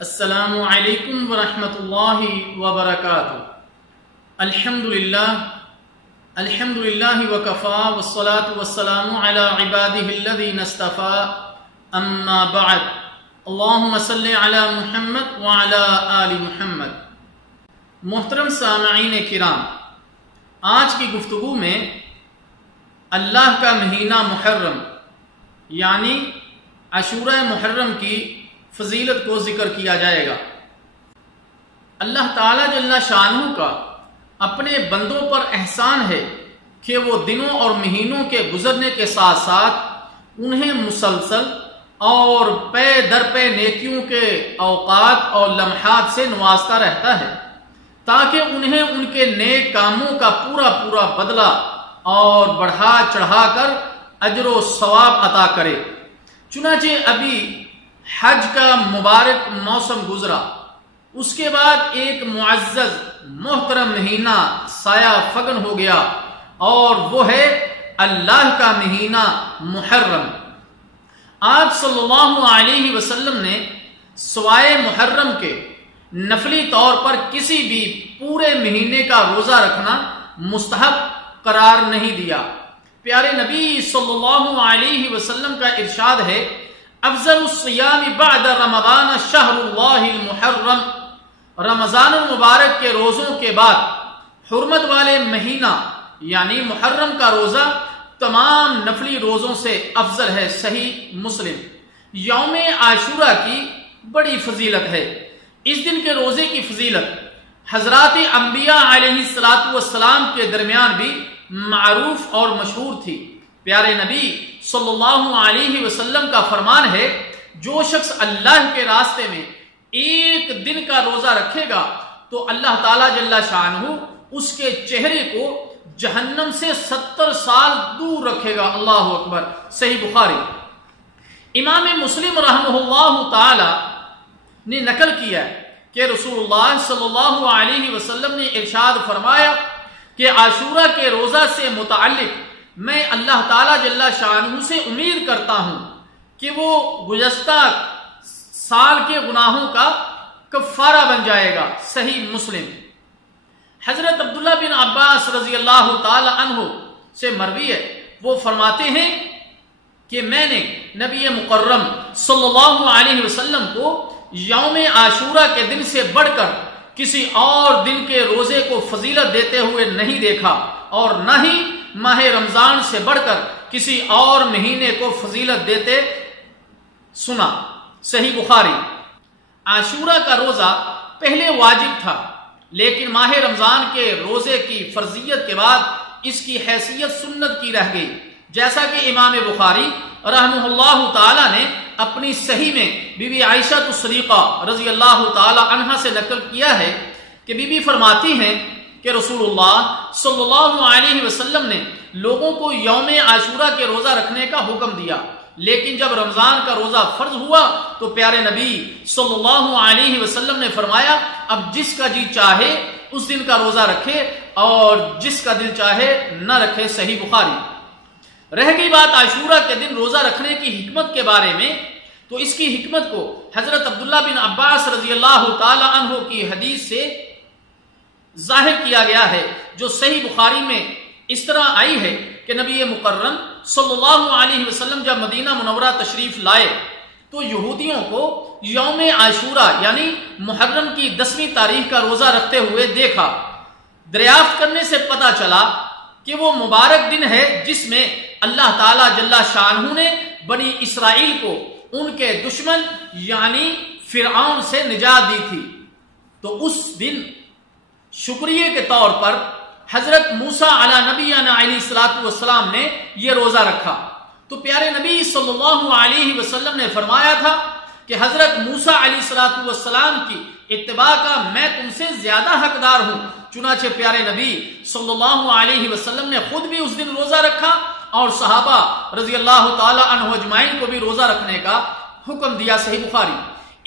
السلام علیکم ورحمۃ اللہ وبرکاتہ۔ الحمدللہ وکفا والصلاة والسلام علی عباده الذین اصطفى اما بعد اللہم صل علی محمد وعلی آل محمد۔ محترم سامعین کرام، آج کی گفتگو میں اللہ کا مہینہ محرم یعنی عاشورہ محرم کی فضیلت کو ذکر کیا جائے گا۔ اللہ تعالی جل شانہ کا اپنے بندوں پر احسان ہے کہ وہ دنوں اور مہینوں کے گزرنے کے ساتھ ساتھ انہیں مسلسل اور پے در پے نیکیوں کے اوقات اور لمحات سے نوازتا رہتا ہے تاکہ انہیں ان کے نیک کاموں کا پورا بدلہ اور بڑھا چڑھا کر اجر و ثواب عطا کرے۔ چنانچہ ابھی حج کا مبارک موسم گزرا، اس کے بعد ایک معزز محترم مہینہ سایہ فگن ہو گیا اور وہ ہے اللہ کا مہینہ محرم۔ آپ صلی اللہ علیہ وسلم نے سوائے محرم کے نفلی طور پر کسی بھی پورے مہینے کا روزہ رکھنا مستحب قرار نہیں دیا۔ پیارے نبی صلی اللہ علیہ وسلم کا ارشاد ہے، افضل الصیام بعد رمضان شہر اللہ المحرم۔ رمضان المبارک کے روزوں کے بعد حرمت والے مہینہ یعنی محرم کا روزہ تمام نفلی روزوں سے افضل ہے۔ صحیح مسلم۔ یوم عاشورہ کی بڑی فضیلت ہے۔ اس دن کے روزے کی فضیلت حضرات انبیاء علیہ السلام کے درمیان بھی معروف اور مشہور تھی۔ پیارے نبی صلی اللہ علیہ وسلم کا فرمان ہے، جو شخص اللہ کے راستے میں ایک دن کا روزہ رکھے گا تو اللہ تعالیٰ جل شانہ اس کے چہرے کو جہنم سے 70 سال دور رکھے گا۔ اللہ اکبر۔ صحیح بخاری۔ امام مسلم رحمہ اللہ تعالی نے نقل کیا ہے کہ رسول اللہ صلی اللہ علیہ وسلم نے ارشاد فرمایا کہ عاشورہ کے روزہ سے متعلق میں اللہ تعالیٰ جل شانہ سے امید کرتا ہوں کہ وہ گزشتہ سال کے گناہوں کا کفارہ بن جائے گا۔ صحیح مسلم۔ حضرت عبداللہ بن عباس رضی اللہ تعالی عنہ سے مروی ہے، وہ فرماتے ہیں کہ میں نے نبی مکرم صلی اللہ علیہ وسلم کو یوم عاشورہ کے دن سے بڑھ کر کسی اور دن کے روزے کو فضیلت دیتے ہوئے نہیں دیکھا اور نہ ہی ماہ رمضان سے بڑھ کر کسی اور مہینے کو فضیلت دیتے سنا۔ صحیح بخاری۔ عاشورہ کا روزہ پہلے واجب تھا، لیکن ماہ رمضان کے روزے کی فرضیت کے بعد اس کی حیثیت سنت کی رہ گئی، جیسا کہ امام بخاری رحمہ اللہ تعالی نے اپنی صحیح میں بی بی عائشہ الصدیقہ رضی اللہ تعالی عنہا سے نقل کیا ہے کہ بی بی فرماتی ہیں کہ رسول اللہ صلی اللہ علیہ وسلم نے لوگوں کو یوم عاشورہ کے روزہ رکھنے کا حکم دیا، لیکن جب رمضان کا روزہ فرض ہوا تو پیارے نبی صلی اللہ علیہ وسلم نے فرمایا، اب جس کا جی چاہے اس دن کا روزہ رکھے اور جس کا دل چاہے نہ رکھے۔ صحیح بخاری۔ رہ گئی بات عاشورہ کے دن روزہ رکھنے کی حکمت کے بارے میں، تو اس کی حکمت کو حضرت عبداللہ بن عباس رضی اللہ تعالی عنہ کی حدیث سے ظاہر کیا گیا ہے، جو صحیح بخاری میں اس طرح آئی ہے کہ نبی مکرم صلی اللہ علیہ وسلم جب مدینہ منورہ تشریف لائے تو یہودیوں کو یوم عاشورہ یعنی محرم کی 10ویں تاریخ کا روزہ رکھتے ہوئے دیکھا۔ دریافت کرنے سے پتہ چلا کہ وہ مبارک دن ہے جس میں اللہ تعالیٰ جل شانہ نے بنی اسرائیل کو ان کے دشمن یعنی فرعون سے نجات دی تھی۔ تو اس دن شکریہ کے طور پر حضرت موسیٰ علی نبینا علیہ السلام نے یہ روزہ رکھا۔ تو پیارے نبی صلی اللہ علیہ وسلم نے فرمایا تھا کہ حضرت موسیٰ علیہ السلام کی اتباع کا میں تم سے زیادہ حقدار ہوں۔ چنانچہ پیارے نبی صلی اللہ علیہ وسلم نے خود بھی اس دن روزہ رکھا اور صحابہ رضی اللہ تعالی عنہ اجمعین کو بھی روزہ رکھنے کا حکم دیا۔ صحیح بخاری۔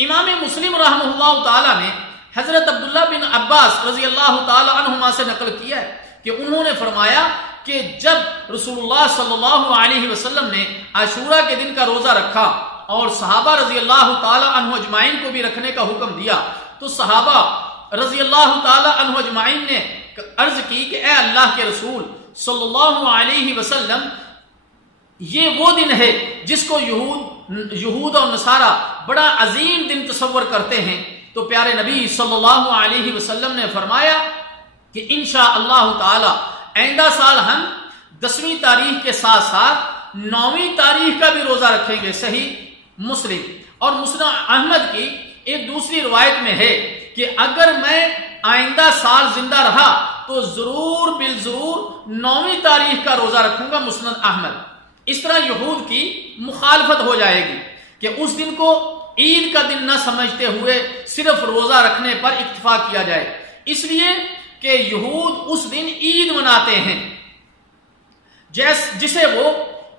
امام مسلم رحمہ اللہ تعالی نے حضرت عبداللہ بن عباس رضی اللہ تعالی عنہما سے نقل کیا ہے کہ انہوں نے فرمایا کہ جب رسول اللہ صلی اللہ علیہ وسلم نے عاشورہ کے دن کا روزہ رکھا اور صحابہ رضی اللہ تعالی عنہ اجمعین کو بھی رکھنے کا حکم دیا، تو صحابہ رضی اللہ تعالی عنہ اجمعین نے عرض کی کہ اے اللہ کے رسول صلی اللہ علیہ وسلم، یہ وہ دن ہے جس کو یہود اور نصارہ بڑا عظیم دن تصور کرتے ہیں۔ تو پیارے نبی صلی اللہ علیہ وسلم نے فرمایا کہ انشاءاللہ تعالی آئندہ سال ہم 10ویں تاریخ کے ساتھ ساتھ 9ویں تاریخ کا بھی روزہ رکھیں گے۔ صحیح مسلم اور مسند احمد کی ایک دوسری روایت میں ہے کہ اگر میں آئندہ سال زندہ رہا تو ضرور بالضرور 9ویں تاریخ کا روزہ رکھوں گا، مسند احمد۔ اس طرح یہود کی مخالفت ہو جائے گی کہ اس دن کو عید کا دن نہ سمجھتے ہوئے صرف روزہ رکھنے پر اکتفا کیا جائے، اس لیے کہ یہود اس دن عید مناتے ہیں جسے وہ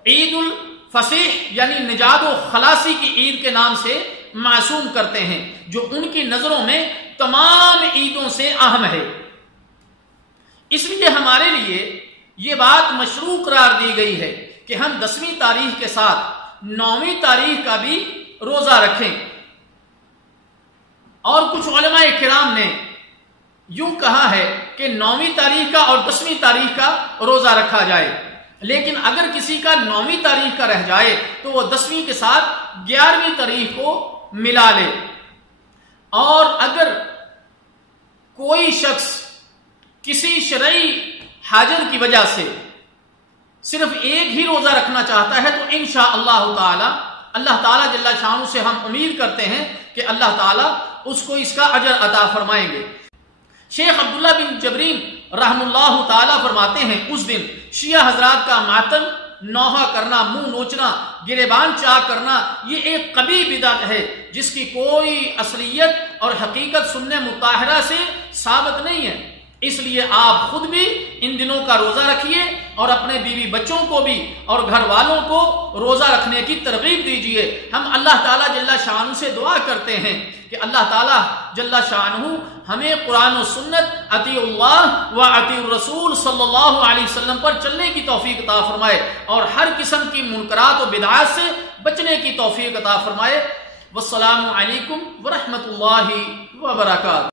عید الفصیح یعنی نجات و خلاصی کی عید کے نام سے معصوم کرتے ہیں، جو ان کی نظروں میں تمام عیدوں سے اہم ہے۔ اس لیے ہمارے لیے یہ بات مشروع قرار دی گئی ہے کہ ہم 10ویں تاریخ کے ساتھ 9ویں تاریخ کا بھی روزہ رکھیں۔ اور کچھ علماء کرام نے یوں کہا ہے کہ 9ویں تاریخ کا اور 10ویں تاریخ کا روزہ رکھا جائے، لیکن اگر کسی کا 9ویں تاریخ کا رہ جائے تو وہ 10ویں کے ساتھ 11ویں تاریخ کو ملا لے۔ اور اگر کوئی شخص کسی شرعی حاجت کی وجہ سے صرف ایک ہی روزہ رکھنا چاہتا ہے تو انشاءاللہ تعالی اللہ تعالی جل شانہ سے ہم امید کرتے ہیں کہ اللہ تعالی اس کو اس کا اجر عطا فرمائیں گے۔ شیخ عبداللہ بن جبرین رحم اللہ تعالی فرماتے ہیں اس دن شیعہ حضرات کا ماتم، نوحہ کرنا، منہ نوچنا، گریبان چاک کرنا یہ ایک قبیح بدعت ہے جس کی کوئی اصلیت اور حقیقت سنن مطہرہ سے ثابت نہیں ہے۔ اس لیے آپ خود بھی ان دنوں کا روزہ رکھیے اور اپنے بیوی بچوں کو بھی اور گھر والوں کو روزہ رکھنے کی ترغیب دیجیے۔ ہم اللہ تعالیٰ جل شانہ سے دعا کرتے ہیں کہ اللہ تعالیٰ جل شانہ ہمیں قرآن و سنت، اطیع اللہ و اطیع الرسول صلی اللہ علیہ وسلم پر چلنے کی توفیق عطا فرمائے اور ہر قسم کی منکرات و بدعات سے بچنے کی توفیق عطا فرمائے۔ والسلام علیکم ورحمۃ اللہ وبرکاتہ۔